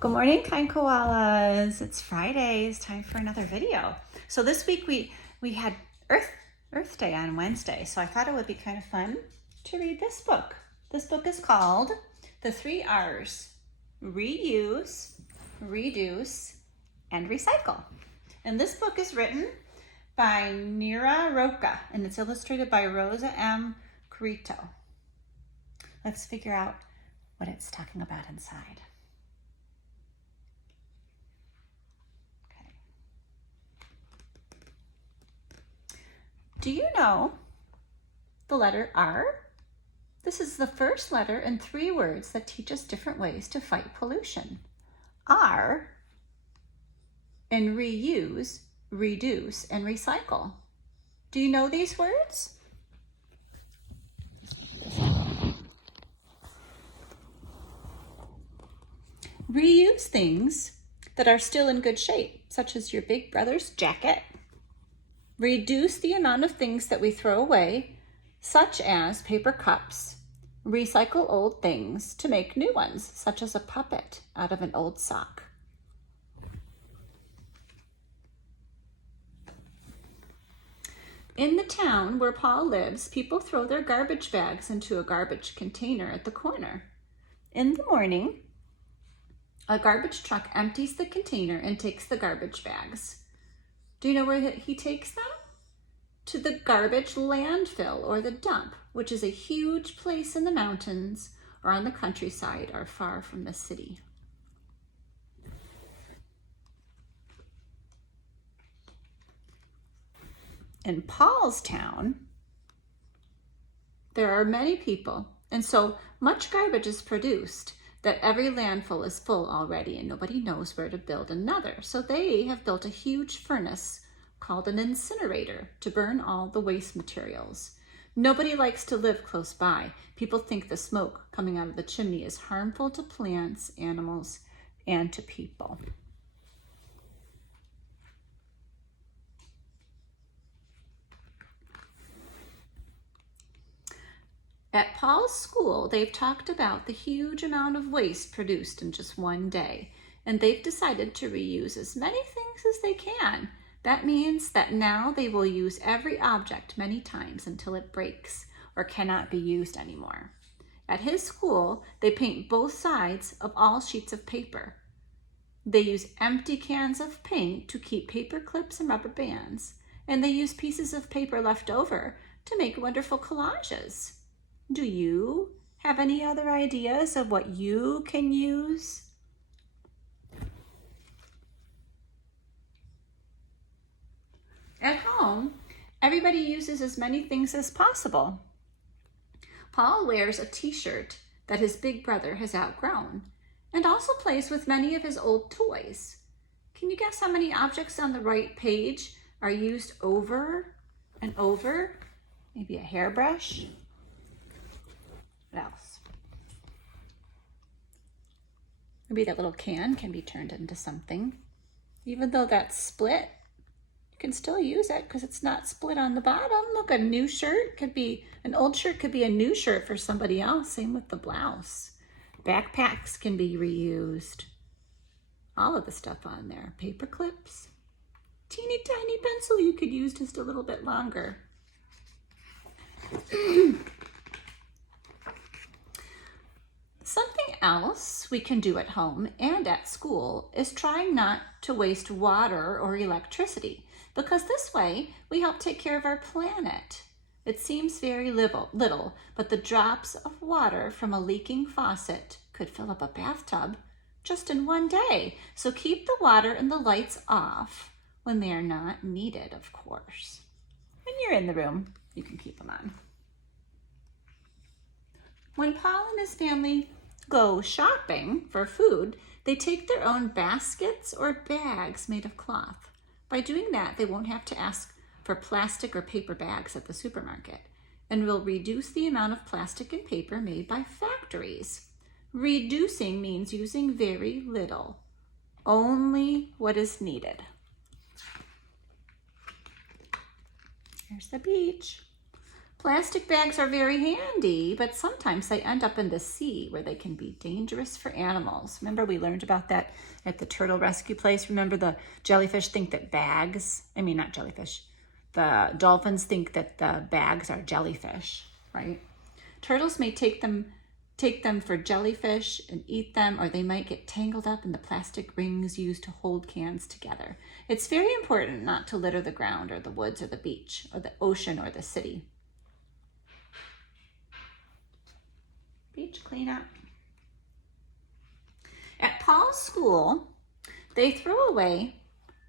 Good morning, kind koalas. It's Friday. It's time for another video. So this week we had Earth Day on Wednesday. So I thought it would be kind of fun to read this book. This book is called The 3 R's: Reuse, Reduce, and Recycle. And this book is written by Neera Roca and it's illustrated by Rosa M. Carito. Let's figure out what it's talking about inside. Do you know the letter R? This is the first letter in 3 words that teach us different ways to fight pollution. R in reuse, reduce, and recycle. Do you know these words? Reuse things that are still in good shape, such as your big brother's jacket. Reduce the amount of things that we throw away, such as paper cups. Recycle old things to make new ones, such as a puppet out of an old sock. In the town where Paul lives, people throw their garbage bags into a garbage container at the corner. In the morning, a garbage truck empties the container and takes the garbage bags. Do you know where he takes them? To the garbage landfill or the dump, which is a huge place in the mountains or on the countryside or far from the city. In Paul's town, there are many people, and so much garbage is produced that every landfill is full already and nobody knows where to build another. So they have built a huge furnace called an incinerator to burn all the waste materials. Nobody likes to live close by. People think the smoke coming out of the chimney is harmful to plants, animals, and to people. At Paul's school, they've talked about the huge amount of waste produced in just one day, and they've decided to reuse as many things as they can. That means that now they will use every object many times until it breaks or cannot be used anymore. At his school, they paint both sides of all sheets of paper. They use empty cans of paint to keep paper clips and rubber bands, and they use pieces of paper left over to make wonderful collages. Do you have any other ideas of what you can use? At home, everybody uses as many things as possible. Paul wears a t-shirt that his big brother has outgrown and also plays with many of his old toys. Can you guess how many objects on the right page are used over and over? Maybe a hairbrush? What else? Maybe that little can be turned into something. Even though that's split, you can still use it because it's not split on the bottom. Look, a new shirt could be, an old shirt could be a new shirt for somebody else. Same with the blouse. Backpacks can be reused. All of the stuff on there. Paper clips. Teeny tiny pencil you could use just a little bit longer. Something else we can do at home and at school is trying not to waste water or electricity, because this way we help take care of our planet. It seems very little, but the drops of water from a leaking faucet could fill up a bathtub just in one day. So keep the water and the lights off when they are not needed, of course. When you're in the room, you can keep them on. When Paul and his family go shopping for food, they take their own baskets or bags made of cloth. By doing that, they won't have to ask for plastic or paper bags at the supermarket and will reduce the amount of plastic and paper made by factories. Reducing means using very little, only what is needed. Here's the beach. Plastic bags are very handy, but sometimes they end up in the sea where they can be dangerous for animals. Remember we learned about that at the turtle rescue place? Remember the jellyfish think that not jellyfish, the dolphins think that the bags are jellyfish, right? Turtles may take them for jellyfish and eat them, or they might get tangled up in the plastic rings used to hold cans together. It's very important not to litter the ground or the woods or the beach or the ocean or the city. Beach cleanup. At Paul's school, they throw away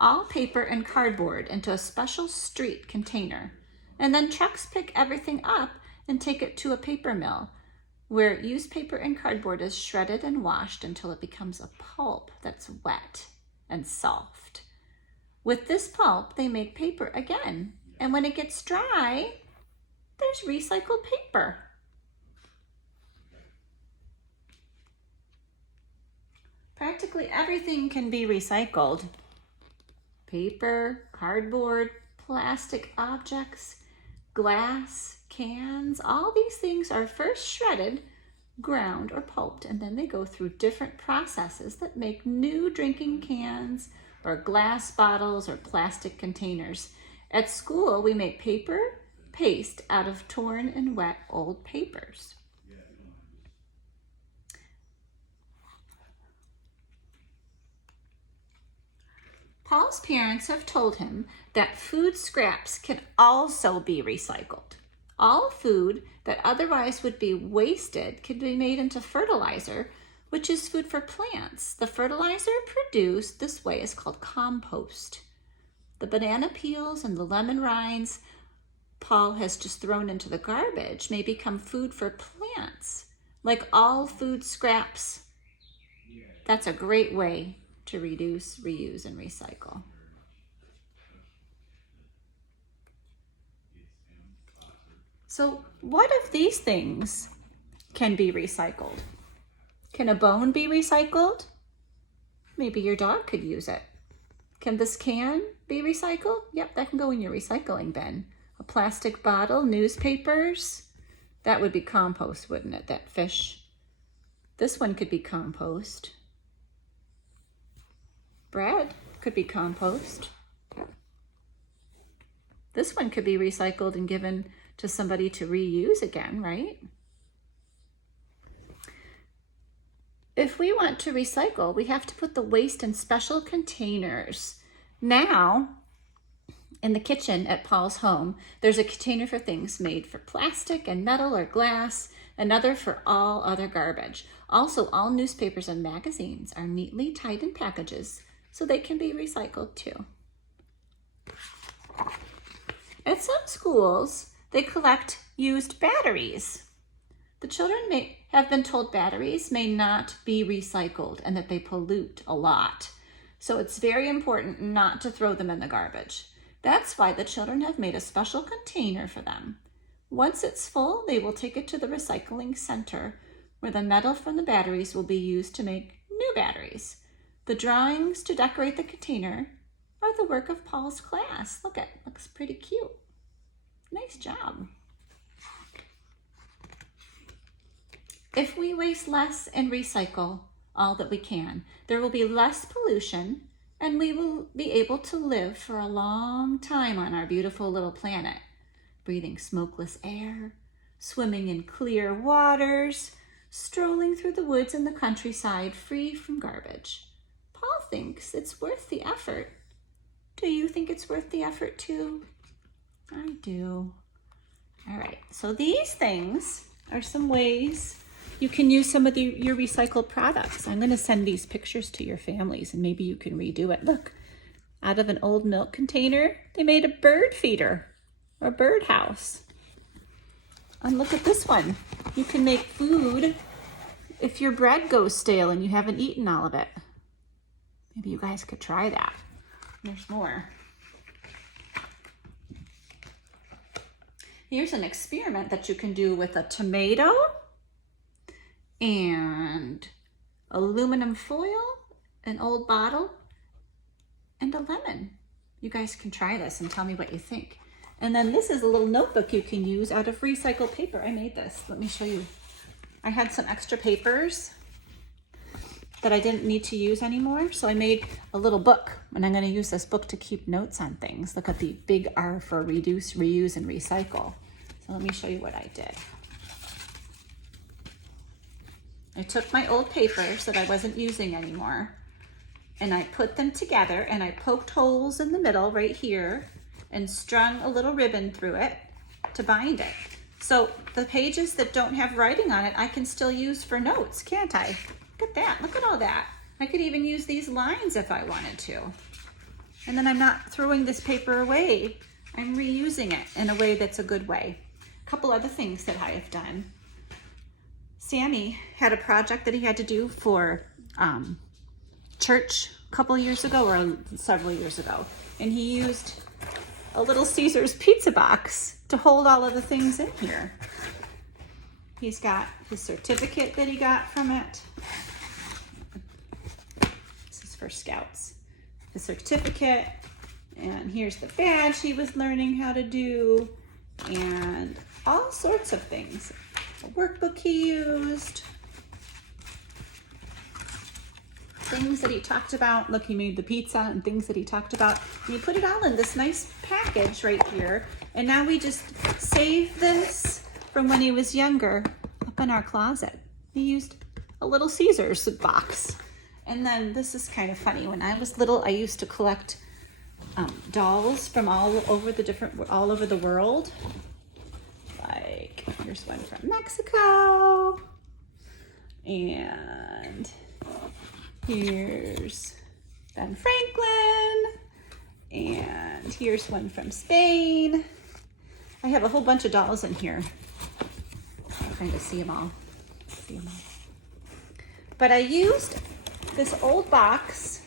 all paper and cardboard into a special street container, and then trucks pick everything up and take it to a paper mill where used paper and cardboard is shredded and washed until it becomes a pulp that's wet and soft. With this pulp, they make paper again, and when it gets dry, there's recycled paper. Practically everything can be recycled. Paper, cardboard, plastic objects, glass, cans, all these things are first shredded, ground, or pulped, and then they go through different processes that make new drinking cans or glass bottles or plastic containers. At school, we make paper paste out of torn and wet old papers. Paul's parents have told him that food scraps can also be recycled. All food that otherwise would be wasted can be made into fertilizer, which is food for plants. The fertilizer produced this way is called compost. The banana peels and the lemon rinds Paul has just thrown into the garbage may become food for plants. Like all food scraps, that's a great way to reduce, reuse, and recycle. So what of these things can be recycled? Can a bone be recycled? Maybe your dog could use it. Can this can be recycled? Yep, that can go in your recycling bin. A plastic bottle, newspapers, that would be compost, wouldn't it? That fish. This one could be compost. Bread could be compost. This one could be recycled and given to somebody to reuse again, right? If we want to recycle, we have to put the waste in special containers. Now, in the kitchen at Paul's home, there's a container for things made for plastic and metal or glass, another for all other garbage. Also, all newspapers and magazines are neatly tied in packages so they can be recycled too. At some schools, they collect used batteries. The children may have been told batteries may not be recycled and that they pollute a lot. So it's very important not to throw them in the garbage. That's why the children have made a special container for them. Once it's full, they will take it to the recycling center where the metal from the batteries will be used to make new batteries. The drawings to decorate the container are the work of Paul's class. Look, it looks pretty cute. Nice job. If we waste less and recycle all that we can, there will be less pollution and we will be able to live for a long time on our beautiful little planet, breathing smokeless air, swimming in clear waters, strolling through the woods and the countryside free from garbage. Paul thinks it's worth the effort. Do you think it's worth the effort too? I do. All right, so these things are some ways you can use some of your recycled products. I'm going to send these pictures to your families and maybe you can redo it. Look, out of an old milk container, they made a bird feeder or bird house. And look at this one. You can make food if your bread goes stale and you haven't eaten all of it. Maybe you guys could try that. There's more. Here's an experiment that you can do with a tomato and aluminum foil, an old bottle, and a lemon. You guys can try this and tell me what you think. And then this is a little notebook you can use out of recycled paper. I made this. Let me show you. I had some extra papers that I didn't need to use anymore. So I made a little book, and I'm going to use this book to keep notes on things. Look at the big R for reduce, reuse, and recycle. So let me show you what I did. I took my old papers that I wasn't using anymore, and I put them together, and I poked holes in the middle right here and strung a little ribbon through it to bind it. So the pages that don't have writing on it, I can still use for notes, can't I? Look at that, look at all that. I could even use these lines if I wanted to. And then I'm not throwing this paper away. I'm reusing it in a way that's a good way. A couple other things that I have done. Sammy had a project that he had to do for church a couple years ago or several years ago. And he used a little Caesar's pizza box to hold all of the things in here. He's got his certificate that he got from it. This is for Scouts. The certificate, and here's the badge he was learning how to do, and all sorts of things. A workbook he used. Things that he talked about. Look, he made the pizza and things that he talked about. And he put it all in this nice package right here. And now we just save this from when he was younger up in our closet. He used a little Caesar's box. And then this is kind of funny. When I was little, I used to collect dolls from all over the world. Like, here's one from Mexico. And here's Ben Franklin, and here's one from Spain. I have a whole bunch of dolls in here. I'm trying to see them all. But I used this old box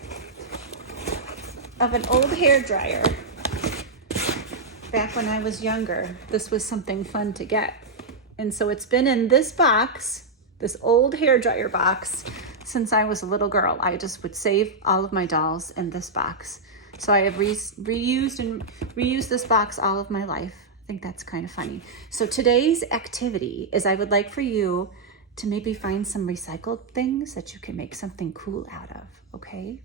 of an old hair dryer back when I was younger. This was something fun to get. And so it's been in this box, this old hair dryer box, since I was a little girl. I just would save all of my dolls in this box. So I have reused this box all of my life. I think that's kind of funny. So today's activity is I would like for you to maybe find some recycled things that you can make something cool out of, okay?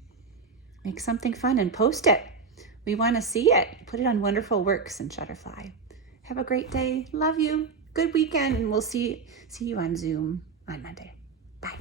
Make something fun and post it. We want to see it. Put it on Wonderful Works and Shutterfly. Have a great day. Love you. Good weekend, and we'll see you on Zoom on Monday. Bye.